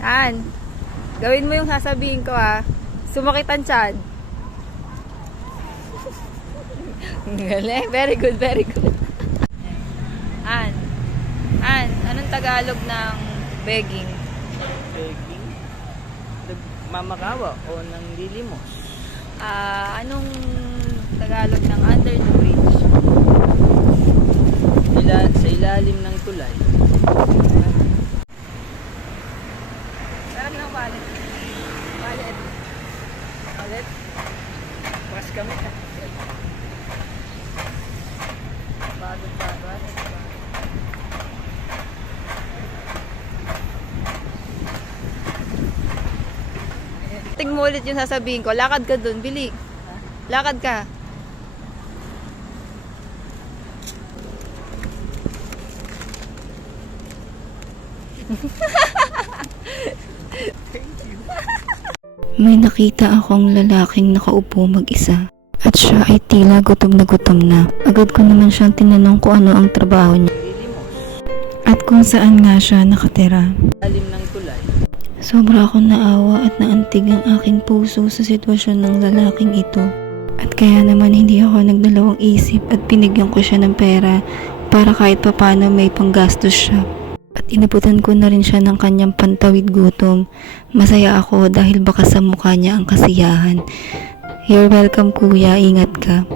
Yan. Gawin mo yung sasabihin ko ha. Sumakit ang tiyan. Galing. Very good, very good. An. An, anong Tagalog ng begging? Begging? Nagmamakawa o nang lilimos? Anong Tagalog ng under the bridge? Sa ilalim ng tulay. Sarap ng wallet. Wallet. Wallet. Mas kami ka. Bagot pa. Wallet. Tingnan mo ulit yung sasabihin ko. Lakad ka dun, Bili. Lakad ka. May nakita akong lalaking nakaupo mag-isa at siya ay tila gutom na. Agad ko naman siyang tinanong kung ano ang trabaho niya Lilimos. at kung saan nga siya nakatira. Ilalim ng tulay. Sobra akong naawa at naantig ang aking puso sa sitwasyon ng lalaking ito. At kaya naman hindi ako nagdalawang isip at binigyan ko siya ng pera para kahit papano may panggastos siya. At inabutan ko na rin siya ng kanyang pantawid gutom. Masaya ako dahil baka sa mukha niya ang kasiyahan. You're welcome kuya, ingat ka.